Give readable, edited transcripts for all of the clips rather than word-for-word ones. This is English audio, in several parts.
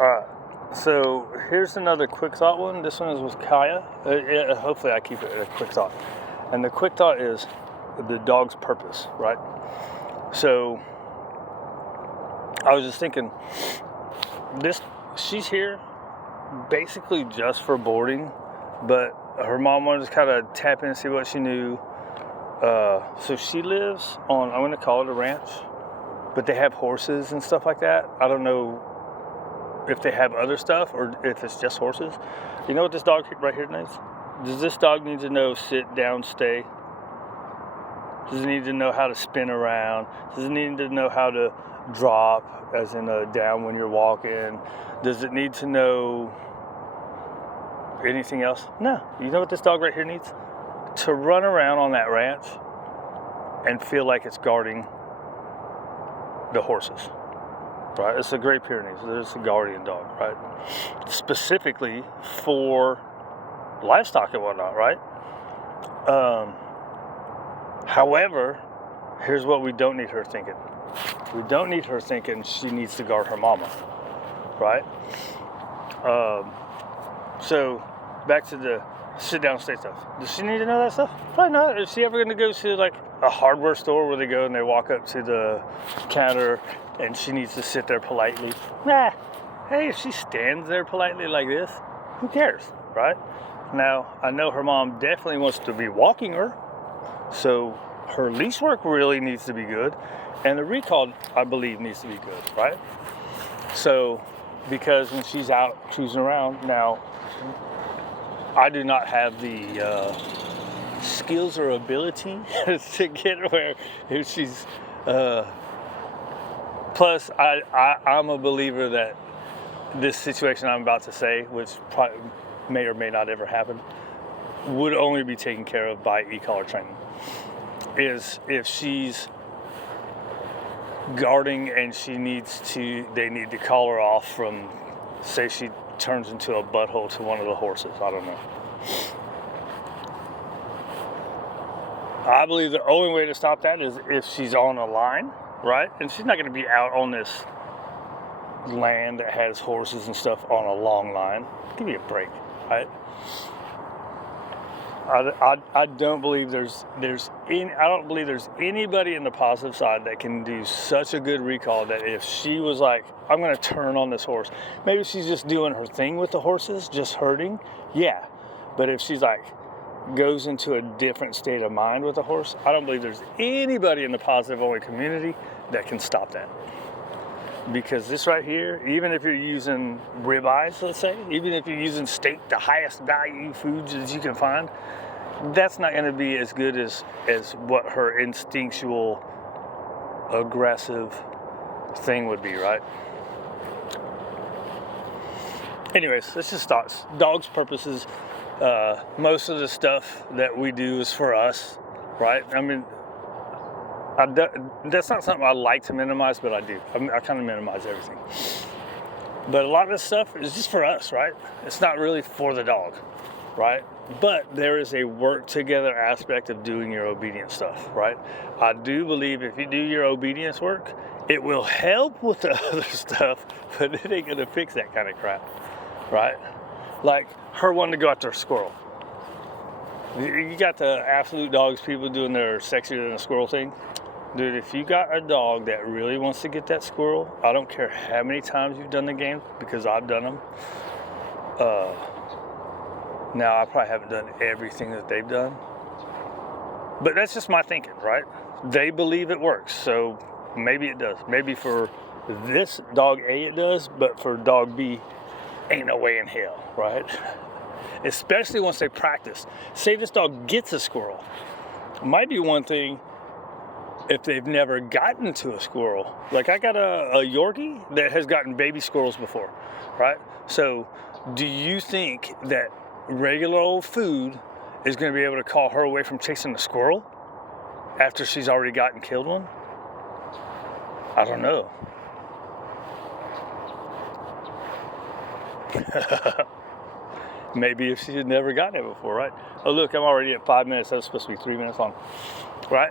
Alright, so here's another quick thought one. This one is with Kaya. Hopefully I keep it a quick thought. And the quick thought is the dog's purpose, right? So I was just thinking, she's here basically just for boarding, but her mom wanted to kind of tap in and see what she knew. So she lives on, I'm going to call it a ranch, but they have horses and stuff like that. I don't know if they have other stuff or if it's just horses. You know what this dog right here needs? Does this dog need to know sit, down, stay? Does it need to know how to spin around? Does it need to know how to drop, as in a down when you're walking? Does it need to know anything else? No. You know what this dog right here needs? To run around on that ranch and feel like it's guarding the horses. Right? It's a Great Pyrenees. It's a guardian dog, right? Specifically for livestock and whatnot, right? However, here's what we don't need her thinking. We don't need her thinking she needs to guard her mama, right? So back to the sit down, stay stuff. Does she need to know that stuff? Probably not. Is she ever going to go to like a hardware store where they go and they walk up to the counter and she needs to sit there politely? Nah. Hey, if she stands there politely like this, who cares, right? Now, I know her mom definitely wants to be walking her, so her leash work really needs to be good, and the recall, I believe, needs to be good, right? So, because when she's out cruising around, now, I do not have the skills or ability to get where if she's... Plus, I'm a believer that this situation I'm about to say, which probably may or may not ever happen, would only be taken care of by e-collar training. Is if she's guarding and they need to call her off from, say she turns into a butthole to one of the horses. I don't know. I believe the only way to stop that is if she's on a line, right? And she's not going to be out on this land that has horses and stuff on a long line. Give me a break, right? I don't believe there's anybody in the positive side that can do such a good recall that if she was like, I'm going to turn on this horse, maybe she's just doing her thing with the horses, just herding, yeah. But if she's like, goes into a different state of mind with the horse, I don't believe there's anybody in the positive only community that can stop that. Because this right here, even if you're using ribeyes, let's say, even if you're using steak, the highest value foods that you can find, that's not going to be as good as what her instinctual, aggressive thing would be, right? Anyways, that's just thoughts. Dogs' purposes, most of the stuff that we do is for us, right? I mean, that's not something I like to minimize, but I do. I kind of minimize everything. But a lot of this stuff is just for us, right? It's not really for the dog, right? But there is a work together aspect of doing your obedience stuff, right? I do believe if you do your obedience work, it will help with the other stuff, but it ain't gonna fix that kind of crap, right? Like her wanting to go after a squirrel. You got the absolute dogs people doing their sexier than a squirrel thing. Dude, if you got a dog that really wants to get that squirrel, I don't care how many times you've done the game, because I've done them. Now, I probably haven't done everything that they've done. But that's just my thinking, right? They believe it works, so maybe it does. Maybe for this dog A it does, but for dog B, ain't no way in hell, right? Especially once they practice. Say this dog gets a squirrel. Might be one thing if they've never gotten to a squirrel. Like I got a Yorkie that has gotten baby squirrels before, right? So do you think that regular old food is going to be able to call her away from chasing a squirrel after she's already gotten killed one? I don't know. Maybe if she had never gotten it before, right? Oh, look, I'm already at 5 minutes. That was supposed to be 3 minutes long, right?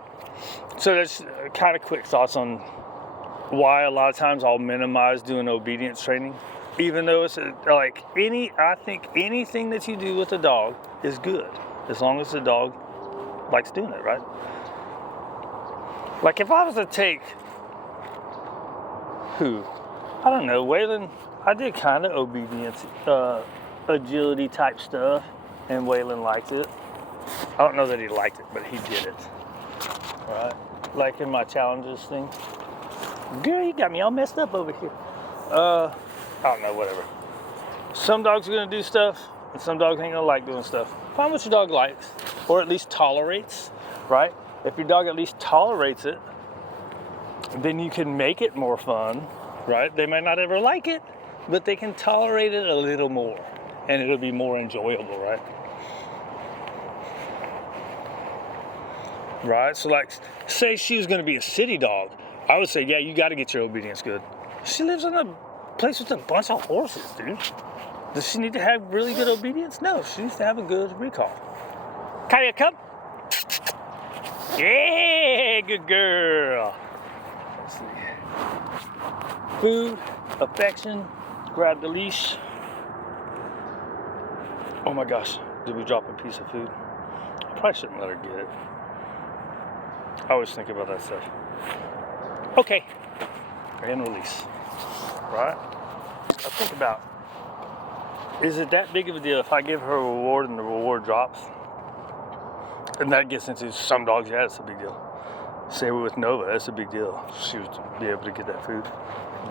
So that's kind of quick thoughts on why a lot of times I'll minimize doing obedience training. Even though it's I think anything that you do with a dog is good, as long as the dog likes doing it, right? Like if I was to take I don't know, Waylon, I did kind of obedience, agility type stuff, and Waylon liked it. I don't know that he liked it, but he did it, right? Like in my challenges thing. Girl, you got me all messed up over here. I don't know, whatever. Some dogs are gonna do stuff, and some dogs ain't gonna like doing stuff. Find what your dog likes, or at least tolerates, right? If your dog at least tolerates it, then you can make it more fun, right? They might not ever like it, but they can tolerate it a little more, and it'll be more enjoyable, right? Right, so like, say she was gonna be a city dog, I would say, yeah, you gotta get your obedience good. She lives in a place with a bunch of horses, dude. Does she need to have really good obedience? No, she needs to have a good recall. Kylie, come. Yeah, good girl. Let's see. Food, affection, grab the leash. Oh my gosh, did we drop a piece of food? I probably shouldn't let her get it. I always think about that stuff. Okay, and release, right? I think about, is it that big of a deal if I give her a reward and the reward drops? And that gets into some dogs, yeah, it's a big deal. Say with Nova, that's a big deal. She was to be able to get that food.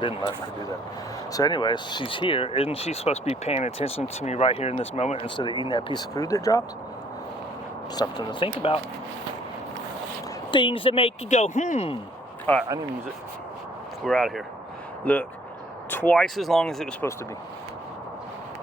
Didn't let her do that. So anyways, she's here. Isn't she supposed to be paying attention to me right here in this moment instead of eating that piece of food that dropped? Something to think about. Things that make you go, All right, I need music. We're out of here. Look, twice as long as it was supposed to be.